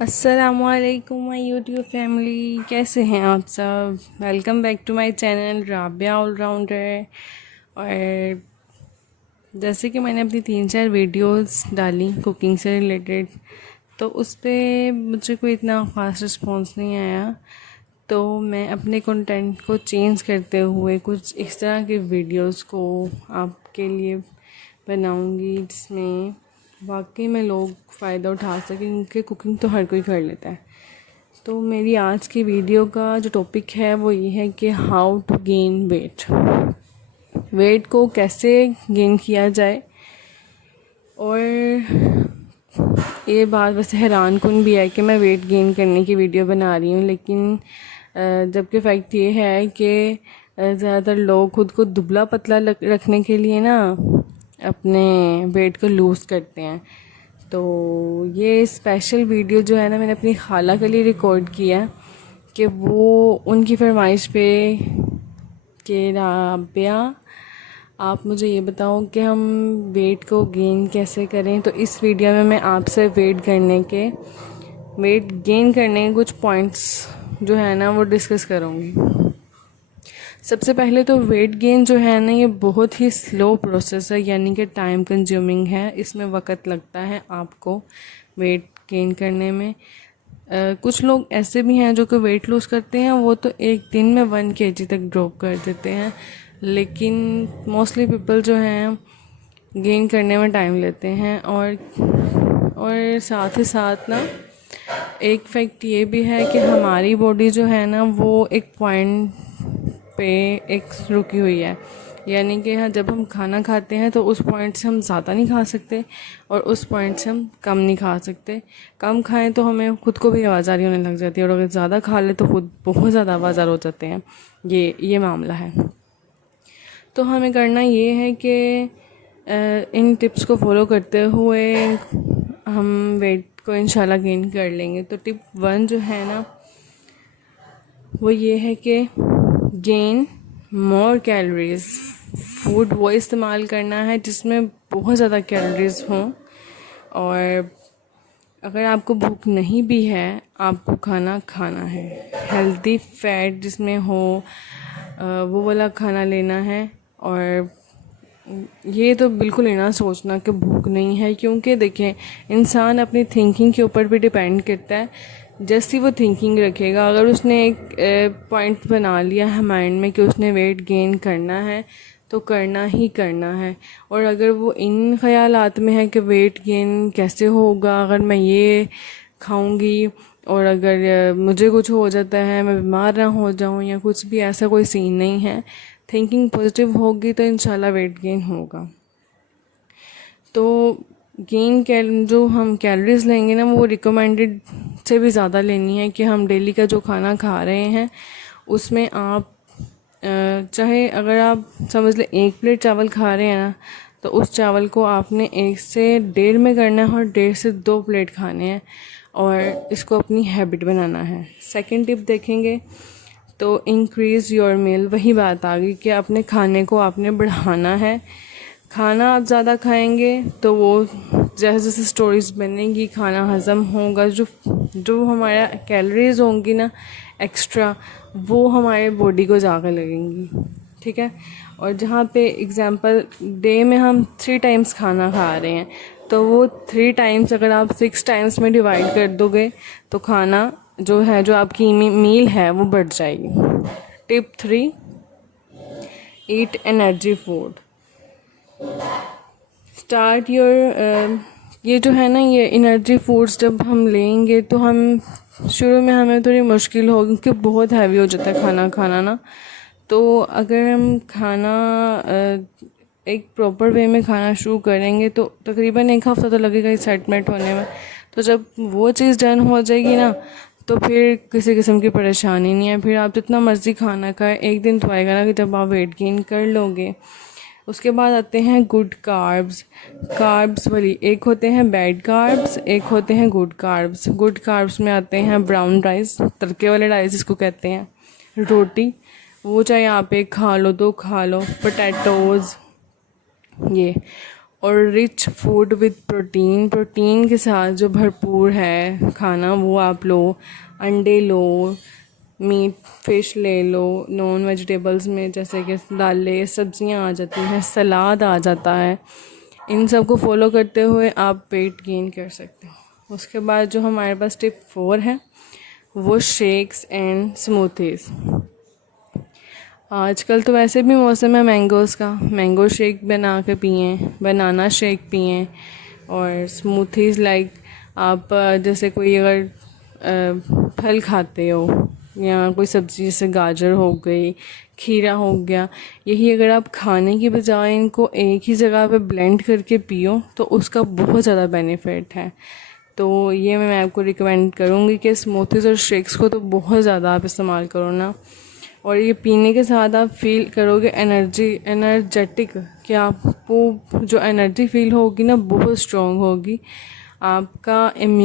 अस्सलामुअलैकुम my YouTube family, कैसे हैं आप सब। Welcome back to my channel Rabia allrounder. और जैसे कि मैंने अपनी 3-4 वीडियोस डाली कुकिंग से रिलेटेड, तो उस पर मुझे कोई इतना ख़ास रिस्पॉन्स नहीं आया। तो मैं अपने कंटेंट को चेंज करते हुए कुछ इस तरह के वीडियोस को आपके लिए बनाऊंगी जिसमें वाकई में लोग फ़ायदा उठा सकें, क्योंकि कुकिंग तो हर कोई कर लेता है। तो मेरी आज की वीडियो का जो टॉपिक है वो ये है कि हाउ टू गेन वेट को कैसे गेन किया जाए। और ये बात वैसे हैरान कुन भी है कि मैं वेट गेन करने की वीडियो बना रही हूँ, लेकिन जबकि फैक्ट ये है कि ज़्यादातर लोग खुद को दुबला पतला रखने के लिए ना अपने वेट को लूज़ करते हैं। तो ये स्पेशल वीडियो जो है ना, मैंने अपनी खाला के लिए रिकॉर्ड किया कि वो उनकी फरमाइश पे कि राबिया आप मुझे ये बताओ कि हम वेट को गेन कैसे करें। तो इस वीडियो में मैं आपसे वेट गेन करने के कुछ पॉइंट्स जो है ना वो डिस्कस करूँगी। सबसे पहले तो वेट गेन जो है ना, ये बहुत ही स्लो प्रोसेस है, यानी कि टाइम कंज्यूमिंग है। इसमें वक्त लगता है आपको वेट गेन करने में। कुछ लोग ऐसे भी हैं जो कि वेट लूज़ करते हैं, वो तो एक दिन में 1 kg तक ड्रॉप कर देते हैं। लेकिन मोस्टली पीपल जो हैं गेन करने में टाइम लेते हैं। और साथ ही साथ ना एक फैक्ट ये भी है कि हमारी बॉडी जो है ना वो एक पॉइंट पे एक रुकी हुई है, यानी कि हाँ, जब हम खाना खाते हैं तो उस पॉइंट से हम ज़्यादा नहीं खा सकते और उस पॉइंट से हम कम नहीं खा सकते। कम खाएं तो हमें खुद को भी आवाज़ारी होने लग जाती है, और अगर ज़्यादा खा ले तो खुद बहुत ज़्यादा आवाज़ार हो जाते हैं। ये मामला है। तो हमें करना ये है कि इन टिप्स को फॉलो करते हुए हम वेट को इंशाल्लाह गेन कर लेंगे। तो टिप 1 जो है ना वो ये है कि गेन मोर कैलोरीज। फूड वो इस्तेमाल करना है जिसमें बहुत ज़्यादा कैलोरीज हों। और अगर आपको भूख नहीं भी है, आपको खाना है हेल्दी फैट जिसमें हो, वो वाला खाना लेना है। और ये तो बिल्कुल ही ना सोचना कि भूख नहीं है, क्योंकि देखें, इंसान अपनी थिंकिंग के ऊपर भी डिपेंड करता है। जैसी वो थिंकिंग रखेगा, अगर उसने एक पॉइंट बना लिया है माइंड में कि उसने वेट गेन करना है तो करना ही करना है। और अगर वो इन ख्यालात में है कि वेट गेन कैसे होगा अगर मैं ये खाऊंगी, और अगर मुझे कुछ हो जाता है, मैं बीमार ना हो जाऊं या कुछ भी, ऐसा कोई सीन नहीं है। थिंकिंग पॉजिटिव होगी तो इंशाल्लाह वेट गेन होगा। तो जो हम कैलोरीज लेंगे ना, वो रिकमेंडेड से भी ज़्यादा लेनी है कि हम डेली का जो खाना खा रहे हैं उसमें आप चाहे अगर आप समझ लें 1 प्लेट चावल खा रहे हैं ना, तो उस चावल को आपने 1 से 1.5 में करना है और 1.5 से 2 प्लेट खाने हैं, और इसको अपनी हैबिट बनाना है। सेकंड टिप देखेंगे तो इंक्रीज़ योर मील। वही बात आ गई कि अपने खाने को आपने बढ़ाना है। खाना आप ज़्यादा खाएंगे तो वो जैसे जैसे स्टोरीज बनेंगी, खाना हज़म होगा, जो हमारा कैलोरीज होंगी ना एक्स्ट्रा, वो हमारे बॉडी को जाकर लगेंगी। ठीक है। और जहाँ पे एग्जांपल डे में हम 3 टाइम्स खाना खा रहे हैं, तो वो 3 टाइम्स अगर आप 6 टाइम्स में डिवाइड कर दोगे तो खाना जो है, जो आपकी मील है, वो बढ़ जाएगी। Tip 3, eat energy food. Start your ये जो है ना, ये एनर्जी फूड्स जब हम लेंगे तो हम शुरू में हमें थोड़ी मुश्किल होगी, क्योंकि बहुत हैवी हो जाता है खाना खाना ना। तो अगर हम खाना एक प्रॉपर वे में खाना शुरू करेंगे तो तकरीबन 1 हफ़्ता तो लगेगा ही सेटमेंट होने में। तो जब वो चीज़ डन हो जाएगी ना, तो फिर किसी किस्म की परेशानी नहीं है। फिर आप जितना मर्ज़ी खाना खाएं, एक दिन तो आएगा ना कि जब आप वेट गेन कर लोगे। उसके बाद आते हैं गुड कार्ब्स वाली। एक होते हैं बैड कार्ब्स, एक होते हैं गुड कार्ब्स। गुड कार्ब्स में आते हैं ब्राउन राइस, तड़के वाले राइस जिसको कहते हैं, रोटी, वो चाहे आप एक खा लो, 2 खा लो, पोटैटोज़ ये। और rich food with protein, protein के साथ जो भरपूर है खाना वो आप लो। अंडे लो, मीट फिश ले लो, नॉन वेजिटेबल्स में जैसे कि दालें सब्जियां आ जाती हैं, सलाद आ जाता है। इन सब को फॉलो करते हुए आप वेट गेन कर सकते हो। उसके बाद जो हमारे पास टिप 4 है वो शेक्स एंड स्मूथीज़। आजकल तो वैसे भी मौसम है मैंगोज़ का, मैंगो शेक बना के पिएं, बनाना शेक पिएं। और स्मूथीज़ लाइक आप जैसे कोई अगर फल खाते हो या कोई सब्ज़ी जैसे गाजर हो गई, खीरा हो गया, यही अगर आप खाने की बजाय इनको एक ही जगह पे ब्लेंड करके पियो तो उसका बहुत ज़्यादा बेनिफिट है। तो ये मैं आपको रिकमेंड करूँगी कि स्मूथीज़ और शेक्स को तो बहुत ज़्यादा आप इस्तेमाल करो ना। और ये पीने के साथ आप फील करोगे एनर्जेटिक, कि आपको जो एनर्जी फील होगी ना बहुत स्ट्रॉन्ग होगी। आपका इम्यून